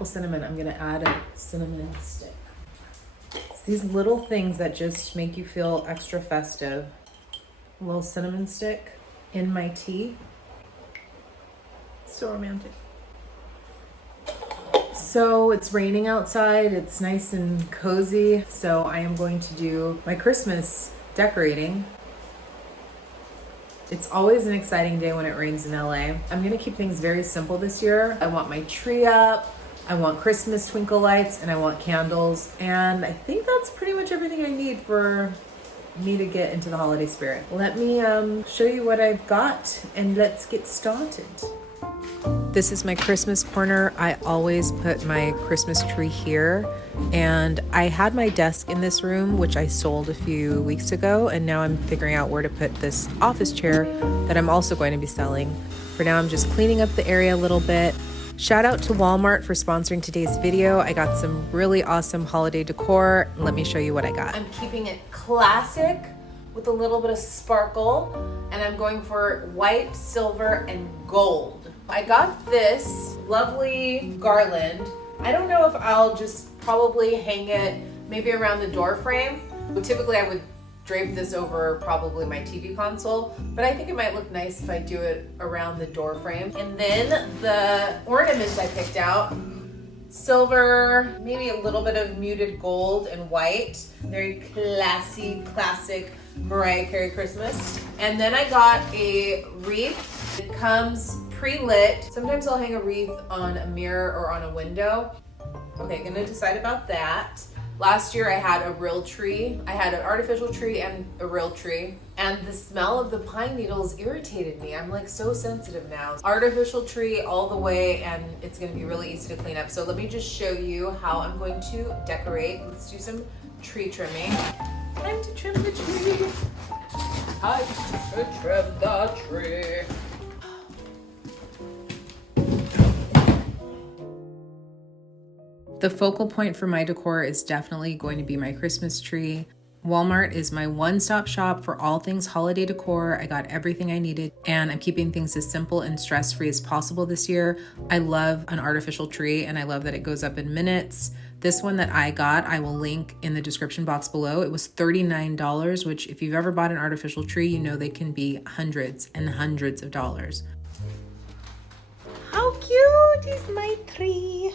apple cinnamon, I'm gonna add a cinnamon stick. It's these little things that just make you feel extra festive. A little cinnamon stick in my tea. So romantic. So it's raining outside, it's nice and cozy. So I am going to do my Christmas decorating. It's always an exciting day when it rains in LA. I'm gonna keep things very simple this year. I want my tree up, I want Christmas twinkle lights, and I want candles. And I think that's pretty much everything I need for me to get into the holiday spirit. Let me show you what I've got and let's get started. This is my Christmas corner. I always put my Christmas tree here, and I had my desk in this room, which I sold a few weeks ago, and now I'm figuring out where to put this office chair that I'm also going to be selling. For now, I'm just cleaning up the area a little bit. Shout out to Walmart for sponsoring today's video. I got some really awesome holiday decor. Let me show you what I got. I'm keeping it classic with a little bit of sparkle, and I'm going for white, silver, and gold. I got this lovely garland. I don't know if I'll just probably hang it maybe around the door frame. Typically I would drape this over probably my TV console, but I think it might look nice if I do it around the door frame. And then the ornaments I picked out, silver, maybe a little bit of muted gold and white. Very classy, classic Mariah Carey Christmas. And then I got a wreath. It comes pre-lit. Sometimes I'll hang a wreath on a mirror or on a window. Okay, gonna decide about that. Last year I had a real tree. I had an artificial tree and a real tree. And the smell of the pine needles irritated me. I'm like so sensitive now. Artificial tree all the way, and it's gonna be really easy to clean up. So let me just show you how I'm going to decorate. Let's do some tree trimming. Time to trim the tree. Time to trim the tree. The focal point for my decor is definitely going to be my Christmas tree. Walmart is my one-stop shop for all things holiday decor. I got everything I needed, and I'm keeping things as simple and stress-free as possible this year. I love an artificial tree, and I love that it goes up in minutes. This one that I got, I will link in the description box below. It was $39, which if you've ever bought an artificial tree, you know they can be hundreds and hundreds of dollars. How cute is my tree?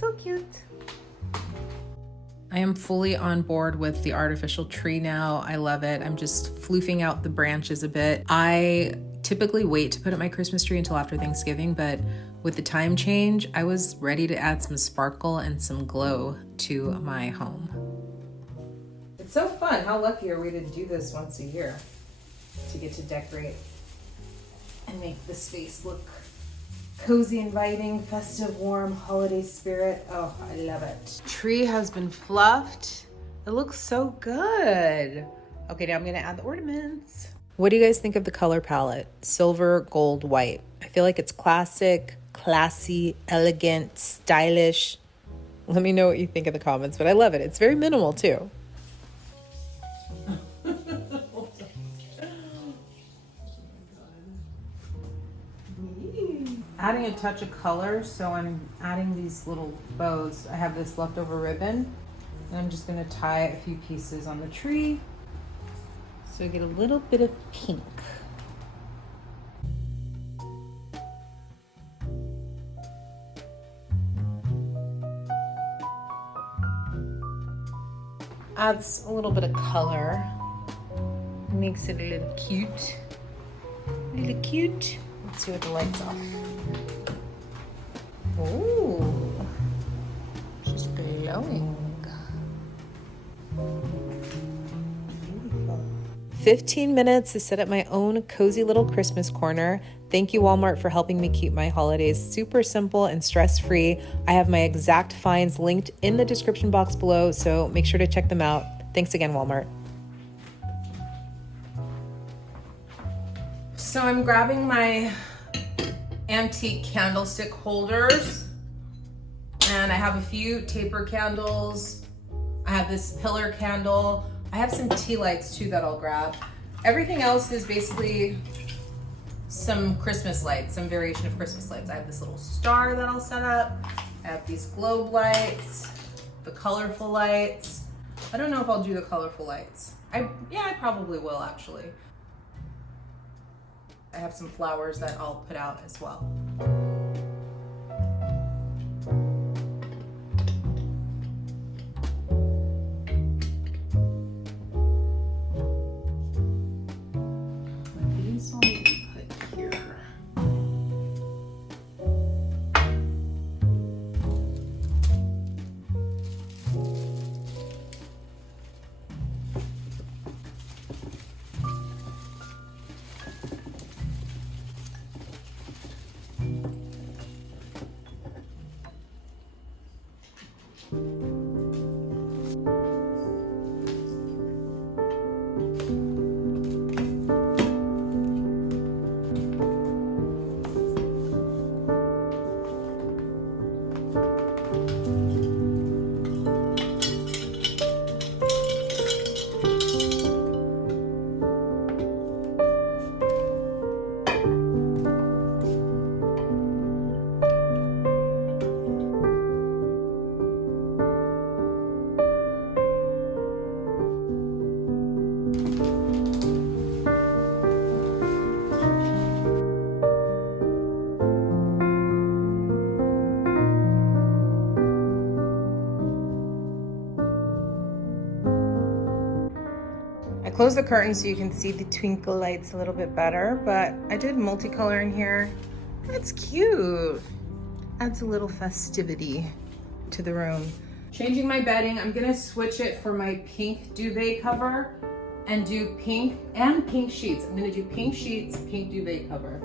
So cute. I am fully on board with the artificial tree now. I love it. I'm just floofing out the branches a bit. I typically wait to put up my Christmas tree until after Thanksgiving, but with the time change, I was ready to add some sparkle and some glow to my home. It's so fun. How lucky are we to do this once a year, to get to decorate and make the space look cozy, inviting, festive, warm, holiday spirit. Oh, I love it. Tree has been fluffed. It looks so good. Okay, now I'm gonna add the ornaments. What do you guys think of the color palette? Silver, gold, white. I feel like it's classic, classy, elegant, stylish. Let me know what you think in the comments, but I love it. It's very minimal too. Adding a touch of color, so I'm adding these little bows. I have this leftover ribbon, and I'm just gonna tie a few pieces on the tree so I get a little bit of pink. Adds a little bit of color, makes it a little cute. A little cute. Let's see what the lights off. Ooh, she's glowing. Beautiful. 15 minutes to set up my own cozy little Christmas corner. Thank you, Walmart, for helping me keep my holidays super simple and stress-free. I have my exact finds linked in the description box below, so make sure to check them out. Thanks again, Walmart. So I'm grabbing my antique candlestick holders, and I have a few taper candles. I have this pillar candle. I have some tea lights too that I'll grab. Everything else is basically some Christmas lights, some variation of Christmas lights. I have this little star that I'll set up. I have these globe lights, the colorful lights. I don't know if I'll do the colorful lights. Yeah, I probably will actually. I have some flowers that I'll put out as well. These I'll put here. Close the curtain so you can see the twinkle lights a little bit better, but I did multicolor in here. That's cute. Adds a little festivity to the room. Changing my bedding, I'm gonna switch it for my pink duvet cover and do pink and pink sheets. I'm gonna do pink sheets, pink duvet cover.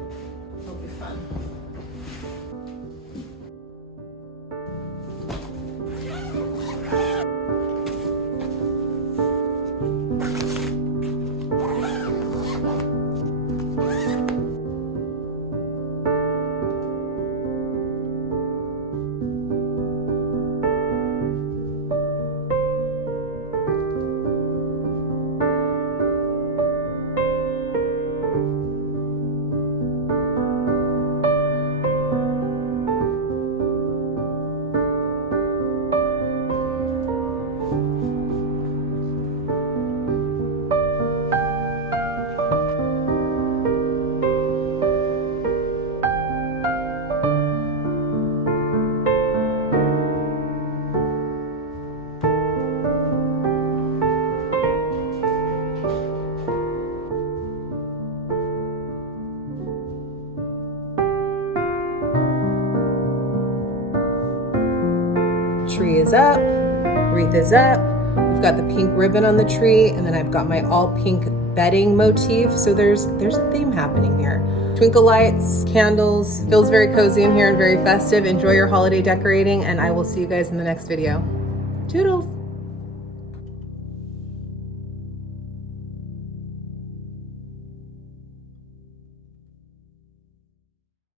It'll be fun. Tree is up, wreath is up. We've got the pink ribbon on the tree, and then I've got my all pink bedding motif. So there's a theme happening here. Twinkle lights, candles, feels very cozy in here and very festive. Enjoy your holiday decorating, and I will see you guys in the next video. Toodles.